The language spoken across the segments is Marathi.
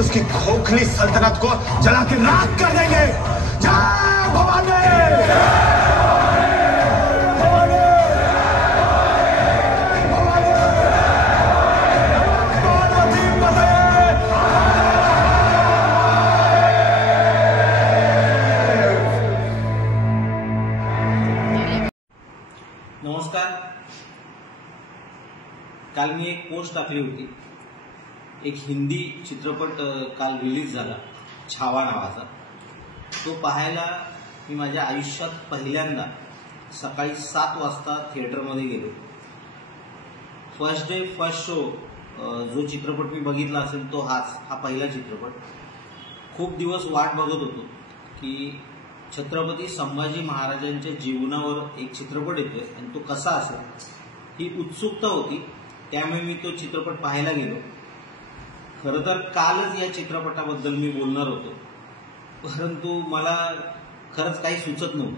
और उसकी खोखली सल्तनत को जला के राख कर देंगे। जय भवानी। नमस्कार। काल मी एक पोस्ट टाकली होती। एक हिंदी चित्रपट काल रिलीज झाला, छावा नावाचा। तो पाहायला मी माझ्या आयुष्यात पहिल्यांदा सकाळी 7 वाजता थिएटरमध्ये गेलो। फर्स्ट डे फर्स्ट शो जो चित्रपट मी बघितला असेल तो हा पहिला चित्रपट। खूप दिवस वाट बघत होतो की छत्रपती संभाजी महाराजांच्या जीवनावर एक चित्रपट येतोय आणि तो कसा असेल ही उत्सुकता होती। त्यामुळे मी तो चित्रपट पाहायला गेलो। खरं तर कालच या चित्रपटाबद्दल मी बोलणार होतो, परंतु मला खरंच काही सुचत नव्हतं,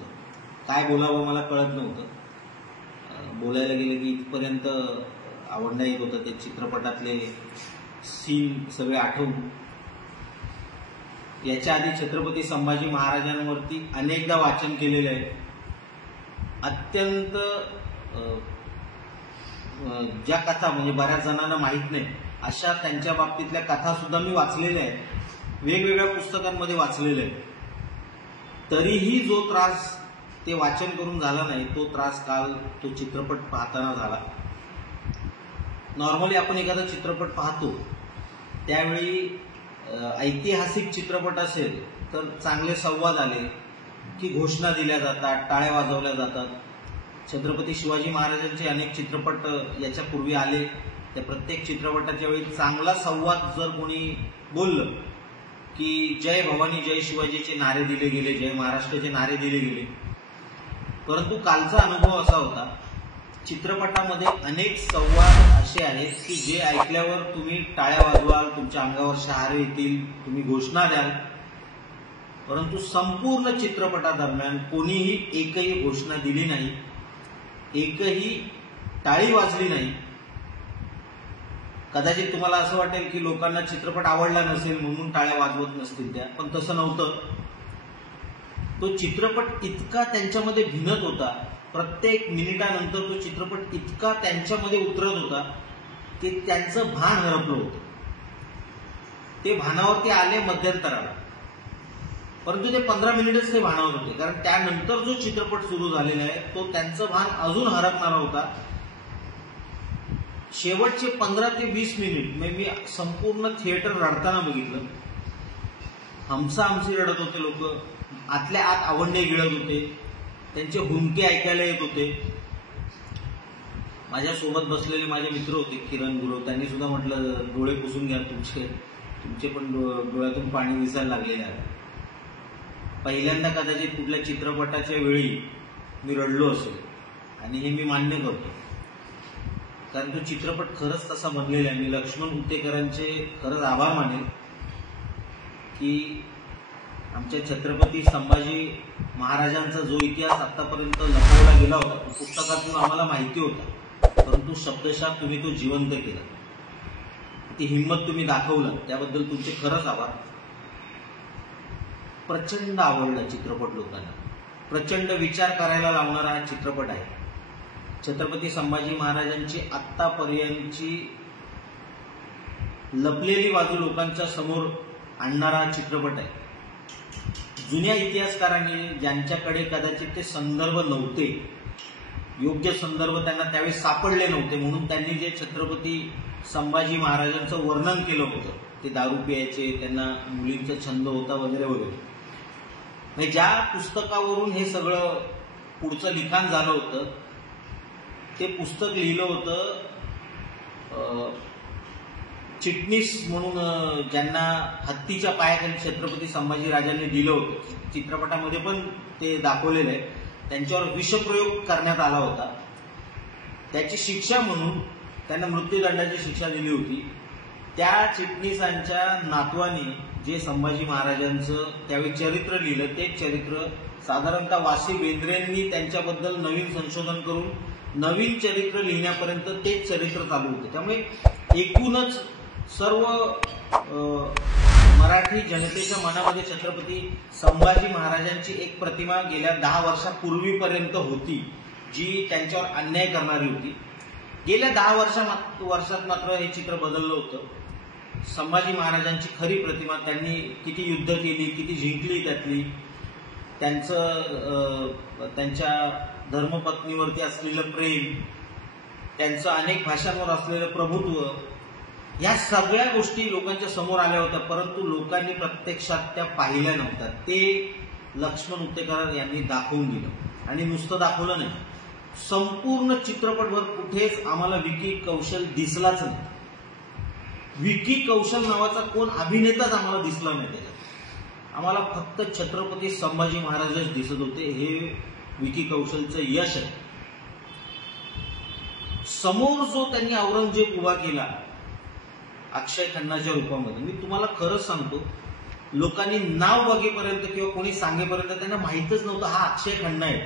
काय बोलावं मला कळत नव्हतं। बोलायला गेलं की इथपर्यंत आवडणं येत होतं ते चित्रपटातले सीन सगळे आठवून। याच्या आधी छत्रपती संभाजी महाराजांवरती अनेकदा वाचन केलेले आहे। अत्यंत ज्या कथा म्हणजे बऱ्याच जणांना माहीत नाही अशा त्यांच्या बाबतीतल्या कथा सुद्धा मी वाचलेल्या आहेत, वेगवेगळ्या पुस्तकांमध्ये वाचलेल्या आहेत। तरीही जो त्रास ते वाचन करून झाला नाही तो त्रास काल तो चित्रपट पाहताना झाला। नॉर्मली आपण एखादा चित्रपट पाहतो त्यावेळी ऐतिहासिक चित्रपट असेल तर चांगले संवाद आले की घोषणा दिल्या जातात, टाळ्या वाजवल्या जातात। छत्रपती शिवाजी महाराजांचे अनेक चित्रपट याच्यापूर्वी आले, त्या प्रत्येक चित्रपटाच्या वेळी चांगला संवाद जर कोणी बोललं की जय भवानी जय शिवाजीचे नारे दिले गेले, जय महाराष्ट्राचे नारे दिले गेले। परंतु कालचा अनुभव असा होता, चित्रपटामध्ये अनेक संवाद असे आहेत की जे ऐकल्यावर तुम्ही टाळ्या वाजवाल, तुमच्या अंगावर शहारे येतील, तुम्ही घोषणा द्याल, परंतु संपूर्ण चित्रपटादरम्यान कोणीही एकही घोषणा दिली नाही, एकही टाळी वाजली नाही। कदाचित तुम्हाला असं वाटेल की लोकांना चित्रपट आवडला नसेल म्हणून टाळ्या वाजवत नसतील त्या, पण तसं नव्हतं। तो चित्रपट इतका त्यांच्यामध्ये भिनत होता, प्रत्येक मिनिटानंतर तो चित्रपट इतका त्यांच्यामध्ये उतरत होता की त्यांचं भान हरपलं होतं। ते भानावरती आले मध्यंतराला, परंतु ते 15 मिनिटच ते भानावर होते, कारण त्यानंतर जो चित्रपट सुरू झालेला आहे तो त्यांचं भान अजून हरपणारा होता। शेवटचे 15 ते 20 मिनिट मी संपूर्ण थिएटर रडताना बघितलं। हमसा हमसी रडत होते लोक, आतल्या आत आवंडे गिळत होते, त्यांचे हुंके ऐकायला येत होते। माझ्यासोबत बसलेले माझे मित्र होते किरण गुरु, त्यांनी सुद्धा म्हटलं डोळे पुसून घ्या, तुमचे पण डोळ्यातून पाणी दिसायला लागलेलं आहे। पहिल्यांदा कदाचित कुठल्या चित्रपटाच्या वेळी मी रडलो असेल आणि हे मी मान्य करतो, कारण तो चित्रपट खरंच तसा बनलेला आहे। मी लक्ष्मण उत्तेकरांचे खरंच आभार मानेल की आमच्या छत्रपती संभाजी महाराजांचा जो इतिहास आतापर्यंत लपवला गेला होता तो पुस्तकातून आम्हाला माहिती होता, परंतु शब्दशः तुम्ही तो जिवंत केला, ती हिंमत तुम्ही दाखवला, त्याबद्दल तुमचे खरंच आभार। प्रचंड आवडला चित्रपट लोकांना, प्रचंड विचार करायला लावणारा हा चित्रपट आहे। छत्रपती संभाजी महाराजांची आत्तापर्यंतची लपलेली बाजू लोकांच्या समोर आणणारा हा चित्रपट आहे। जुन्या इतिहासकारांनी ज्यांच्याकडे कदाचित ते संदर्भ नव्हते, योग्य संदर्भ त्यांना त्यावेळी सापडले नव्हते, म्हणून त्यांनी जे छत्रपती संभाजी महाराजांचं वर्णन केलं होतं, ते दारू प्यायचे, त्यांना मुलींचा छंद होता वगैरे वगैरे, ज्या पुस्तकावरून हे सगळं पुढचं लिखाण झालं होतं ते पुस्तक लिहिलं होतं चिटणीस म्हणून, ज्यांना हत्तीच्या पायाखाली छत्रपती संभाजी राजांनी दिलं होतं। चित्रपटामध्ये पण ते दाखवलेलं आहे, त्यांच्यावर विषप्रयोग करण्यात आला होता। त्याची शिक्षा म्हणून त्यांना मृत्यूदंडाची शिक्षा दिली होती। त्या चिटणीसांच्या नातवाने जे संभाजी महाराजांचं त्यावेळी चरित्र लिहिलं, ते चरित्र साधारणतः वासी बेंद्रेंनी त्यांच्याबद्दल नवीन संशोधन करून नवीन चरित्र लिहिण्यापर्यंत तेच चरित्र चालू होते। त्यामुळे एकूणच सर्व मराठी जनतेच्या मनामध्ये छत्रपती संभाजी महाराजांची एक प्रतिमा गेल्या 10 वर्षापूर्वीपर्यंत होती, जी त्यांच्यावर अन्याय करणारी होती. गेल्या 10 वर्षात मात्र हे चित्र बदललं होतं. संभाजी महाराजांची खरी प्रतिमा, त्यांनी किती युद्ध केली, किती जिंकली, त्यातली त्यांच्या धर्मपत्नीवरती असलेलं प्रेम, त्यांचं अनेक भाषांवर असलेलं प्रभुत्व, या सगळ्या गोष्टी लोकांच्या समोर आल्या होत्या, परंतु लोकांनी प्रत्यक्षात त्या पाहिल्या नव्हत्या. ते लक्ष्मण उत्तेकर यांनी दाखवून दिलं. आणि नुसतं दाखवलं नाही, संपूर्ण चित्रपटभर कुठेच आम्हाला विकी कौशल दिसलाच नाही. विकी कौशल नावाचा कोण अभिनेताच आम्हाला दिसला नाही. त्याच्यात आम्हाला फक्त छत्रपती संभाजी महाराजच दिसत होते. हे विकी कौशलचं यश आहे. समोर जो त्यांनी औरंगजेब उभा केला अक्षय खन्नाच्या रूपामध्ये, मी तुम्हाला खरंच सांगतो, लोकांनी नाव बघेपर्यंत किंवा कोणी सांगेपर्यंत त्यांना माहीतच नव्हतं हा अक्षय खन्ना आहे.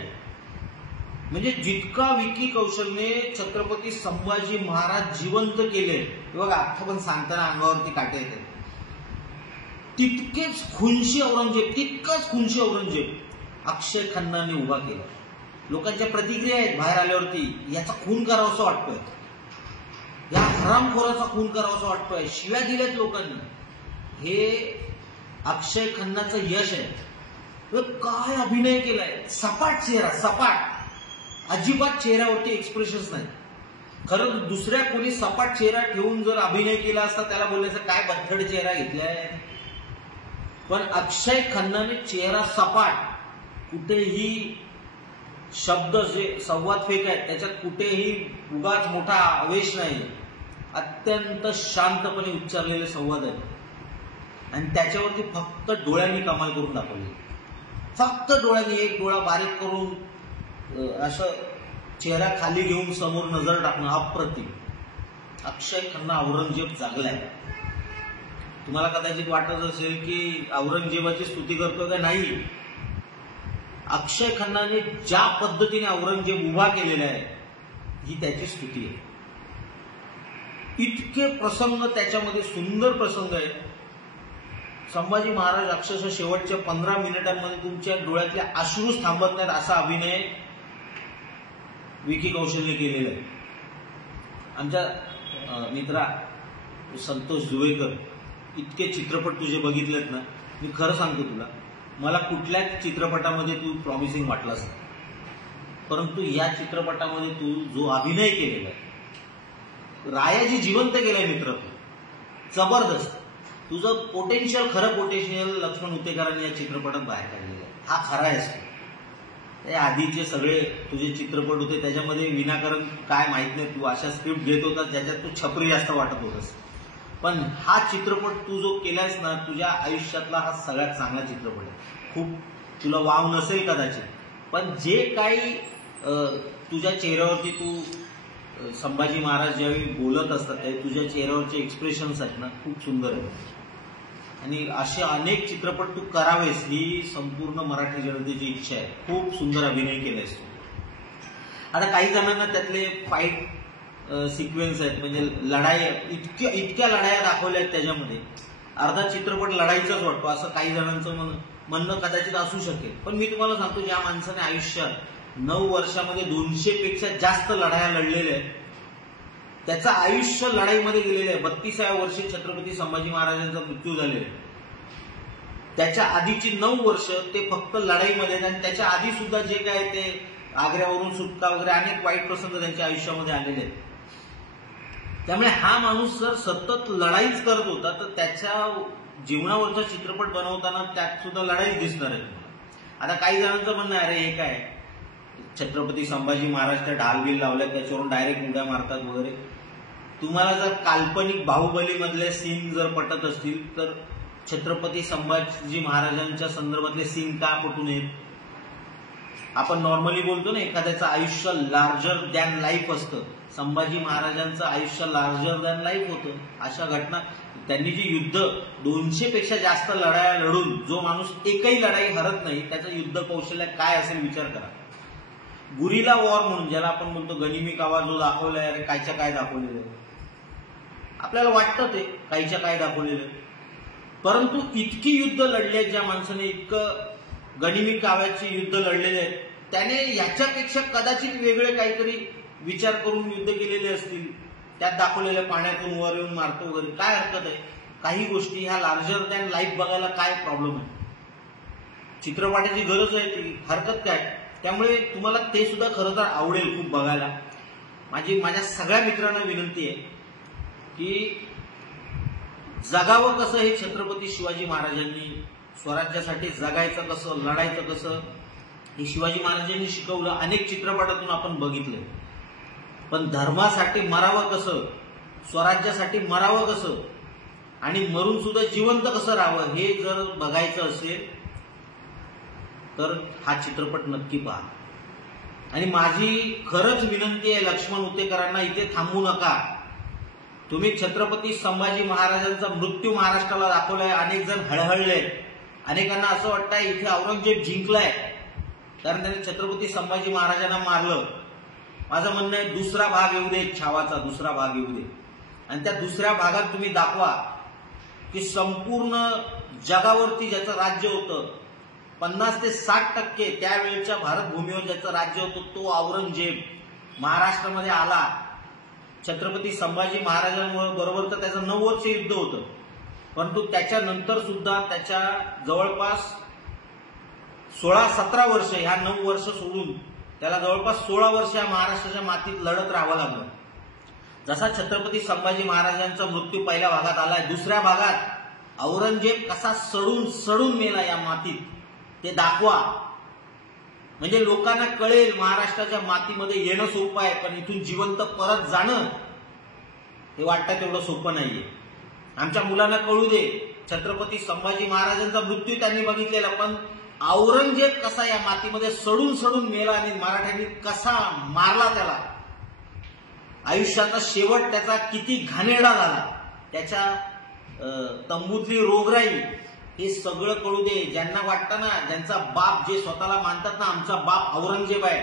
म्हणजे जितका विकी कौशलने छत्रपती संभाजी महाराज जिवंत केले, बघा आता पण सांगताना अंगावरती काटे येते, तितकाच खुनशी औरंगजेब अक्षय खन्नाने उभा केला. लोकांच्या प्रतिक्रिया आहेत बाहेर आल्यावरती, याचा खून करावासा वाटतोय, या हरामखोराचा खून करावासा वाटतोय, शिव्या दिल्यात लोकांनी. हे अक्षय खन्नाचं यश आहे. काय अभिनय केलाय, सपाट चेहरा, सपाट, अजिबात चेहऱ्यावरती एक्सप्रेशन्स नाही. खरं दुसऱ्या कोणी सपाट चेहरा ठेवून जर अभिनय केला असता त्याला बोलायचं काय बथड चेहरा घेतलाय, पण अक्षय खन्नाने चेहरा सपाट, कुठेही शब्द जे संवाद फेक आहेत त्याच्यात कुठेही उगाच मोठा आवेश नाही, अत्यंत शांतपणे उच्चारलेले संवाद आहेत. आणि त्याच्यावरती फक्त डोळ्यांनी कमाल करून दाखवली. फक्त डोळ्यांनी, एक डोळा बारीक करून असं चेहरा खाली घेऊन समोर नजर टाकणं अप्रतिम. अक्षय खन्ना औरंगजेब जागलाय. तुम्हाला कदाचित वाटत असेल की औरंगजेबाची स्तुती करतो का, नाही. अक्षय खन्नाने ज्या पद्धतीने औरंगजेब उभा केलेला आहे ही त्याची स्तुती आहे. इतके प्रसंग त्याच्यामध्ये, सुंदर प्रसंग आहेत. संभाजी महाराज अक्षरशः शेवटच्या 15 मिनिटांमध्ये तुमच्या डोळ्यातले अश्रूच थांबत नाहीत असा अभिनय विकी कौशलने केलेला आहे. आमच्या मित्रा संतोष जुवेकर, इतके चित्रपट तुझे बघितलेत ना, मी खरं सांगतो तुला, मला कुठल्याच चित्रपटामध्ये तू प्रॉमिसिंग वाटलास नाही, परंतु या चित्रपटामध्ये तू जो अभिनय केलेला आहे, रायाजी जिवंत केलाय मित्र, जबरदस्त. तुझं पोटेन्शियल, खरं पोटेन्शियल लक्ष्मण उत्तेकरांनी या चित्रपटात बाहेर काढलेलं आहे. हा खरा आहे. ते आधीचे सगळे तुझे चित्रपट होते त्याच्यामध्ये विनाकारण काय माहित नाही, तू अशा स्क्रिप्ट घेत होतास ज्याच्यात तू छपरी जास्त वाटत होतास, पण हा चित्रपट तू जो केलायस ना, तुझ्या आयुष्यातला हा सगळ्यात चांगला चित्रपट आहे. खूप तुला वाव नसेल कदाचित, पण जे काही तुझ्या चेहऱ्यावरती तू संभाजी महाराज ज्यावेळी बोलत असतात त्यावेळी तुझ्या चेहऱ्यावरचे एक्सप्रेशन्स आहेत ना, खूप सुंदर आहेत. आणि असे अनेक चित्रपट तू करावेस ही संपूर्ण मराठी जनतेची इच्छा आहे. खूप सुंदर अभिनय केलायस तू. आता काही जणांना त्यातले फाईट सिक्वेन्स आहेत, म्हणजे लढाई, इतक्या लढाया दाखवल्या आहेत त्याच्यामध्ये, अर्धा चित्रपट लढाईचाच वाटतो असं काही जणांचं म्हणणं कदाचित असू शकेल. पण मी तुम्हाला सांगतो, ज्या माणसाने आयुष्यात 9 वर्षामध्ये 200 पेक्षा जास्त लढाया लढलेल्या आहेत, त्याचं आयुष्य लढाईमध्ये गेलेलं आहे. 32व्या वर्षी छत्रपती संभाजी महाराजांचा मृत्यू झालेला आहे. त्याच्या आधीची 9 वर्ष ते फक्त लढाईमध्ये, आणि त्याच्या आधी सुद्धा जे काय ते आग्र्यावरून सुटका वगैरे अनेक वाईट प्रसंग त्यांच्या आयुष्यामध्ये आलेले आहेत. त्यामुळे हा माणूस जर सतत लढाईच करत होता तर त्याच्या जीवनावरचा चित्रपट बनवताना त्यात सुद्धा लढाईच दिसणार आहे. आता काही जणांचं म्हणणं आहे, अरे हे काय छत्रपती संभाजी महाराज त्या ढालबिल लावल्यात त्याच्यावरून डायरेक्ट उड्या मारतात वगैरे. तुम्हाला जर काल्पनिक बाहुबली मधले सीन जर पटत असतील तर छत्रपती संभाजी महाराजांच्या संदर्भातले सीन का पटू नयेत. आपण नॉर्मली बोलतो ना, एखाद्याचं आयुष्य लार्जर दॅन लाईफ असतं, संभाजी महाराजांचं आयुष्य लार्जर दॅन लाईफ होतं. अशा घटना, त्यांनी जी युद्ध 200 पेक्षा जास्त लढाया लढून जो माणूस एकही लढाई हरत नाही त्याचं युद्ध कौशल्य काय असेल विचार करा. गुरिला वॉर म्हणून ज्याला आपण म्हणतो, गनिमी कावा जो दाखवलाय, अरे कायच्या काय दाखवलेलं आहे, आपल्याला वाटतं ते कायच्या काय दाखवलेलं, परंतु इतकी युद्ध लढली आहेत ज्या माणसाने, इतकं गनिमी काव्याची युद्ध लढलेले आहेत, त्याने याच्यापेक्षा कदाचित वेगळे काहीतरी विचार करून युद्ध केलेले असतील. त्यात दाखवलेल्या पाण्यातून वर येऊन मारतो वगैरे, काय हरकत आहे? काही गोष्टी ह्या लार्जर दॅन लाईफ बघायला काय प्रॉब्लेम आहे? चित्रपटाची गरज आहे ती, हरकत काय? त्यामुळे तुम्हाला ते सुद्धा खरं तर आवडेल खूप बघायला. माझ्या सगळ्या मित्रांना विनंती आहे की जगावं कसं हे छत्रपती शिवाजी महाराजांनी, स्वराज्यासाठी जगायचं कसं, लढायचं कसं, हे शिवाजी महाराजांनी शिकवलं. अनेक चित्रपटातून आपण बघितलं. पण धर्मासाठी मरावं कसं, स्वराज्यासाठी मरावं कसं आणि मरून सुद्धा जिवंत कसं राहावं हे जर बघायचं असेल तर हा चित्रपट नक्की पहा. आणि माझी खरंच विनंती आहे लक्ष्मण उतेकरांना, इथे थांबू नका. तुम्ही छत्रपती संभाजी महाराजांचा मृत्यू महाराष्ट्राला दाखवलाय. अनेक जण हळहळले, अनेकांना असं वाटतंय इथे औरंगजेब जिंकलाय कारण त्याने छत्रपती संभाजी महाराजांना मारलं. माझं म्हणणं आहे दुसरा भाग येऊ दे, छावाचा दुसरा भाग येऊ दे, आणि त्या दुसऱ्या भागात तुम्ही दाखवा की संपूर्ण जगावरती ज्याचं राज्य होतं, 50 ते 60% त्यावेळेच्या भारतभूमीवर ज्याचं राज्य होतं, तो औरंगजेब महाराष्ट्रामध्ये आला. छत्रपती संभाजी महाराजांबरोबर तर त्याचं 9 वर्ष युद्ध होतं, परंतु त्याच्यानंतर सुद्धा त्याच्या जवळपास 16-17 वर्ष, ह्या 9 वर्ष सोडून त्याला जवळपास 16 वर्ष या महाराष्ट्राच्या मातीत लढत राहावं लागलं. जसा छत्रपती संभाजी महाराजांचा मृत्यू पहिल्या भागात आलाय, दुसऱ्या भागात औरंगजेब कसा सडून सडून मेला या मातीत ते दाखवा. म्हणजे लोकांना कळेल महाराष्ट्राच्या मातीमध्ये येणं सोपं आहे, पण इथून जिवंत परत जाणं हे वाटतं तेवढं सोपं नाहीये. आमच्या मुलांना कळू दे छत्रपती संभाजी महाराजांचा मृत्यू त्यांनी बघितलेला, पण औरंगजेब कसा या मातीमध्ये सडून सडून मेला आणि मराठ्यांनी कसा मारला त्याला, आयुष्याचा शेवट त्याचा किती घाणेरडा झाला, त्याच्या तंबूतली रोगराई, हे सगळं कळू दे. ज्यांना वाटतं ना, ज्यांचा बाप, जे स्वतःला मानतात ना आमचा बाप औरंगजेब आहे,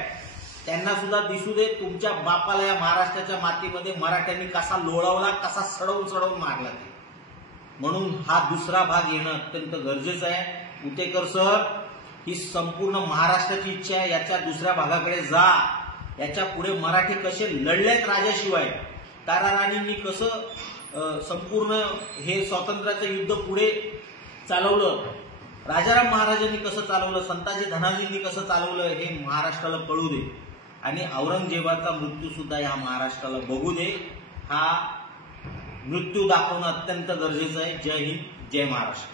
त्यांना सुद्धा दिसू दे तुमच्या बापाला या महाराष्ट्राच्या मातीमध्ये मराठ्यांनी कसा लोळवला, कसा सडवून सडवून मारला ते. म्हणून हा दुसरा भाग येणं अत्यंत गरजेचं आहे. उतेकर सर, ही संपूर्ण महाराष्ट्राची इच्छा आहे, याच्या दुसऱ्या भागाकडे जा. याच्या पुढे मराठी कसे लढलेत राजाशिवाय, ताराराणींनी कसं संपूर्ण हे स्वातंत्र्याचं युद्ध पुढे चालवलं, राजाराम महाराजांनी कसं चालवलं, संताजी धनाजींनी कसं चालवलं, हे महाराष्ट्राला कळू दे. आणि औरंगजेबाचा मृत्यू सुद्धा या महाराष्ट्राला बघू दे. हा मृत्यू दाखवणं अत्यंत गरजेचं आहे. जय हिंद, जय महाराष्ट्र.